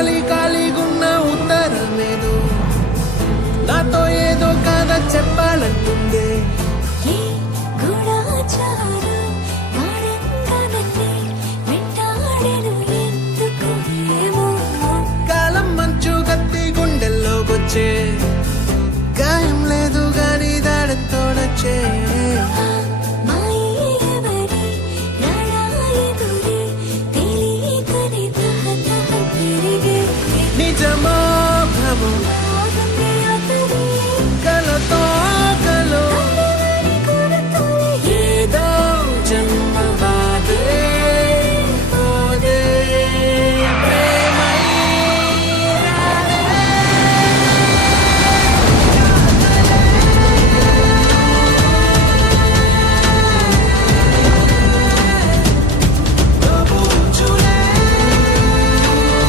ఖాళీగున్న ఉత్తరమేదో నాతో ఏదో కథ చెప్పాలంటుందే. ఏ గూఢచారం గాఢంగా నన్నే వెంటాడెను ఎందుకు ఏమో. కాలం మంచు కత్తి గుండెల్లోకొచ్చే గాయం లేదు గాని దాడంతో నచ్చే. మాయే ఎవరి నాడా ఎదురే తెలియకనే తహతహ పెరిగే. నిజమా